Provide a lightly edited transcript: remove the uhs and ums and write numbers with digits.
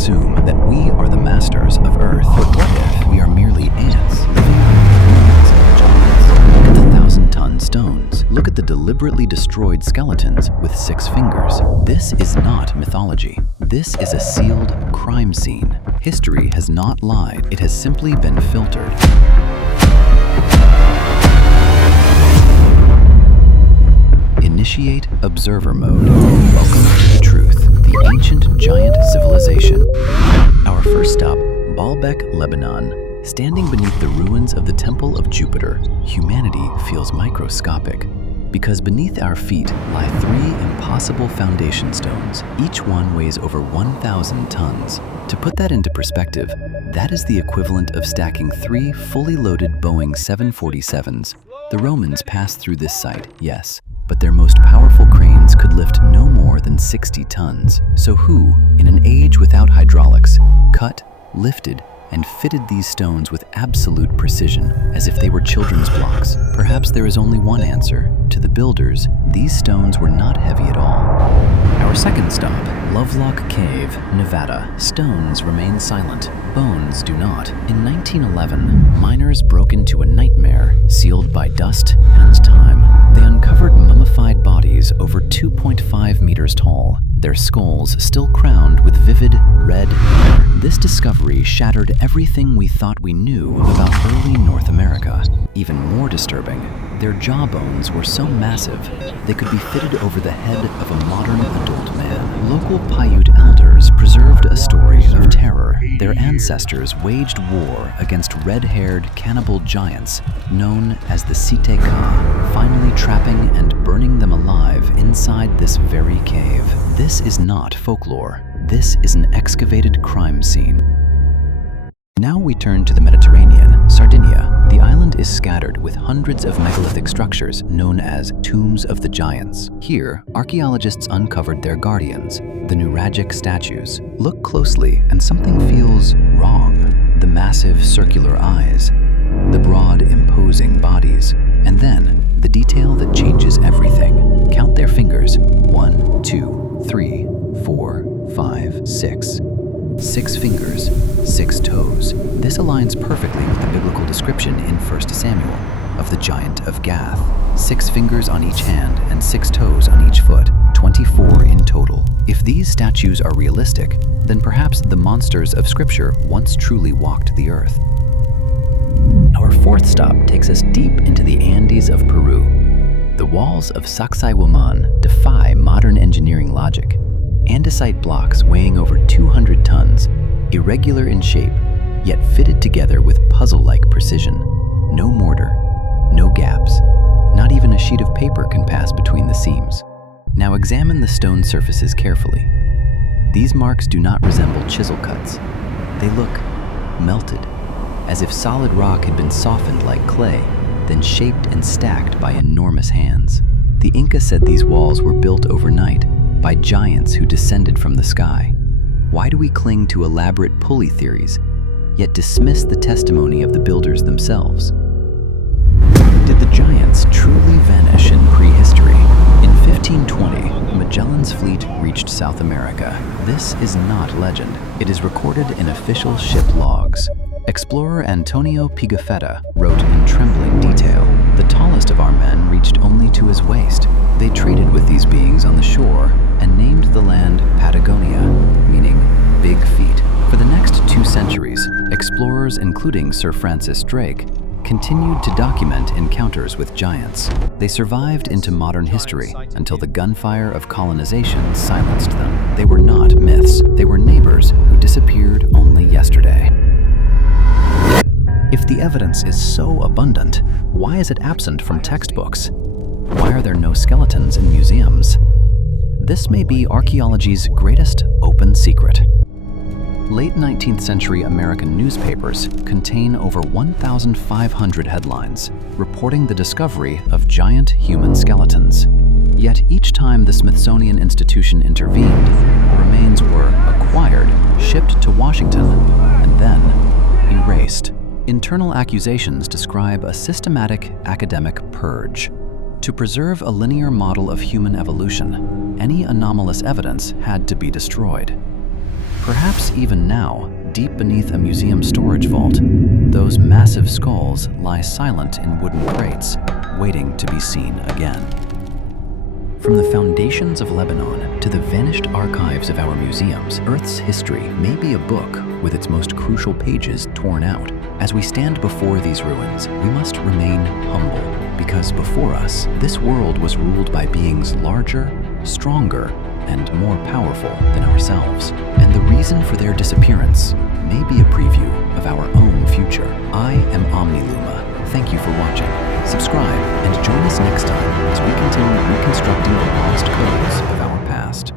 assume that we are the masters of Earth. But what if we are merely ants living under the giants? Look at the 1,000-ton stones. Look at the deliberately destroyed skeletons with 6 fingers. This is not mythology. This is a sealed crime scene. History has not lied. It has simply been filtered. Initiate observer mode. Welcome to the truth, the ancient giant civilization. Our first stop, Baalbek, Lebanon. Standing beneath the ruins of the Temple of Jupiter, humanity feels microscopic. Because beneath our feet lie 3 impossible foundation stones. Each one weighs over 1,000 tons. To put that into perspective, that is the equivalent of stacking 3 fully loaded Boeing 747s. The Romans passed through this site, yes, but their most powerful cranes could lift no more than 60 tons. So who, in an age without hydraulics, cut, lifted, and fitted these stones with absolute precision, as if they were children's blocks? Perhaps there is only one answer. To the builders, these stones were not heavy at all. Our second stop, Lovelock Cave, Nevada. Stones remain silent. Bones do not. In 1911, miners broke into a nightmare sealed by dust and time. They uncovered mummified bodies over 2.5 meters tall, their skulls still crowned with vivid red hair. This discovery shattered everything we thought we knew about early North America. Even more disturbing, their jawbones were so massive they could be fitted over the head of a modern adult man. Local Paiute elders preserved a story of terror. Their ancestors waged war against red-haired cannibal giants known as the Siteka, finally trapping and burning them alive inside this very cave. This is not folklore. This is an excavated crime scene. Now we turn to the Mediterranean, Sardinia. The island is scattered with hundreds of megalithic structures known as tombs of the giants. Here, archaeologists uncovered their guardians, the Nuragic statues. Look closely and something feels wrong. The massive circular eyes, the broad imposing bodies, and then the detail that changes everything. Count their fingers. 1, 2, 3, 4, 5, 6. 6 fingers, 6 toes. This aligns perfectly with the biblical description in 1 Samuel of the giant of Gath. 6 fingers on each hand and 6 toes on each foot, 24 in total. If these statues are realistic, then perhaps the monsters of Scripture once truly walked the earth. Our fourth stop takes us deep into the Andes of Peru. The walls of Sacsayhuaman defy modern engineering logic. Andesite blocks weighing over 200 tons, irregular in shape, yet fitted together with puzzle-like precision. No mortar, no gaps, not even a sheet of paper can pass between the seams. Now examine the stone surfaces carefully. These marks do not resemble chisel cuts. They look melted, as if solid rock had been softened like clay, then shaped and stacked by enormous hands. The Inca said these walls were built overnight by giants who descended from the sky. Why do we cling to elaborate pulley theories, yet dismiss the testimony of the builders themselves? Did the giants truly vanish in prehistory? In 1520, Magellan's fleet reached South America. This is not legend. It is recorded in official ship logs. Explorer Antonio Pigafetta wrote in trembling detail, "The tallest of our men reached only to his waist. They traded with these beings on the shore and named the land Patagonia, meaning big feet." For the next 2 centuries, explorers including Sir Francis Drake continued to document encounters with giants. They survived into modern history until the gunfire of colonization silenced them. They were not myths. They were neighbors who disappeared only yesterday. If the evidence is so abundant, why is it absent from textbooks? Why are there no skeletons in museums? This may be archaeology's greatest open secret. Late 19th century American newspapers contain over 1,500 headlines reporting the discovery of giant human skeletons. Yet each time the Smithsonian Institution intervened, remains were acquired, shipped to Washington, and then erased. Internal accusations describe a systematic academic purge. To preserve a linear model of human evolution, any anomalous evidence had to be destroyed. Perhaps even now, deep beneath a museum storage vault, those massive skulls lie silent in wooden crates, waiting to be seen again. From the foundations of Lebanon to the vanished archives of our museums, Earth's history may be a book with its most crucial pages torn out. As we stand before these ruins, we must remain humble, because before us, this world was ruled by beings larger, stronger, and more powerful than ourselves. And the reason for their disappearance may be a preview of our own future. I am Omni Luma. Thank you for watching. Subscribe and join us next time as we continue reconstructing the lost codes of